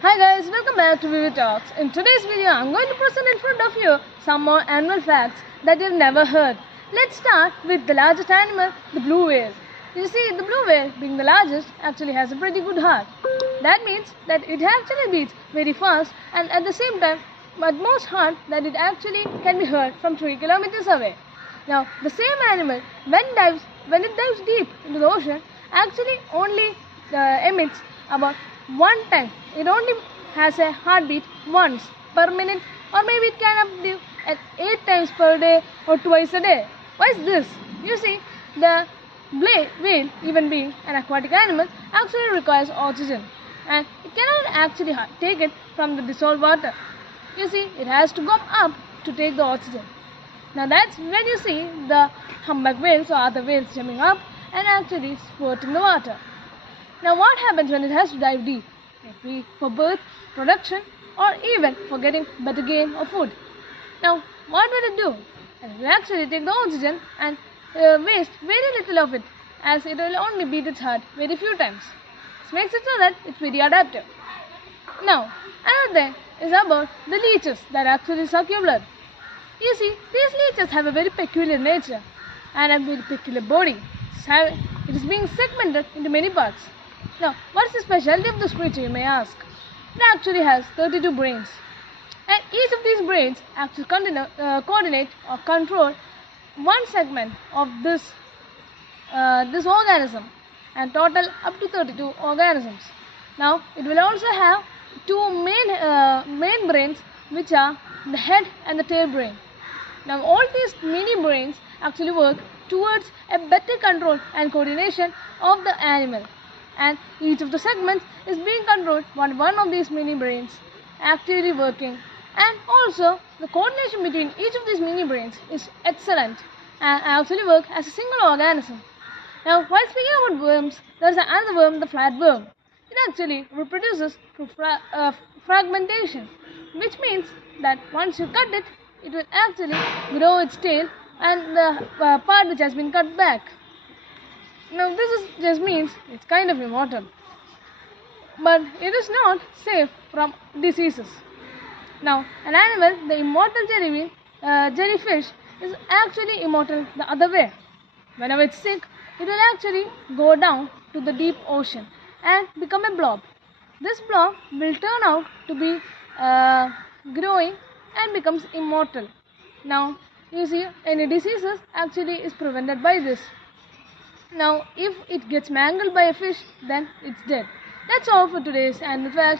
Hi guys, welcome back to Vivi Talks. In today's video, I'm going to present in front of you some more animal facts that you've never heard. Let's start with the largest animal, the blue whale. You see, the blue whale, being the largest, actually has a pretty good heart. That means that it actually beats very fast and at the same time, at most hard that it actually can be heard from 3 kilometers away. Now, the same animal, when it dives deep into the ocean, actually only emits about 1 time. It only has a heartbeat once per minute, or maybe it can upbeat at 8 times per day or twice a day. Why is this? You see, the whale, even being an aquatic animal, actually requires oxygen, and it cannot actually take it from the dissolved water. You see, it has to go up to take the oxygen. Now that's when you see the humpback whales or other whales jumping up and actually squirting the water. Now what happens when it has to dive deep? Maybe for birth, production, or even for getting better game or food. Now what will it do? It will actually take the oxygen and waste very little of it, as it will only beat its heart very few times. This makes it so that it's very adaptive. Now another thing is about the leeches that actually suck your blood. You see, these leeches have a very peculiar nature and a very peculiar body. It is being segmented into many parts. Now, what is the specialty of this creature, you may ask? It actually has 32 brains. And each of these brains actually coordinate or control one segment of this organism, and total up to 32 organisms. Now, it will also have two main brains, which are the head and the tail brain. Now, all these mini brains actually work towards a better control and coordination of the animal, and each of the segments is being controlled by one of these mini brains actively working, and also the coordination between each of these mini brains is excellent and actually work as a single organism. Now, while speaking about worms, there is another worm, the flatworm. It actually reproduces through fragmentation, which means that once you cut it, it will actually grow its tail and the part which has been cut back. Now just means it's kind of immortal, but it is not safe from diseases. Now an animal, the immortal jellyfish, is actually immortal the other way. Whenever it's sick, it will actually go down to the deep ocean and become a blob. This blob will turn out to be growing and becomes immortal. Now you see, any diseases actually is prevented by this. Now if it gets mangled by a fish, then it's dead. That's all for today's animal facts.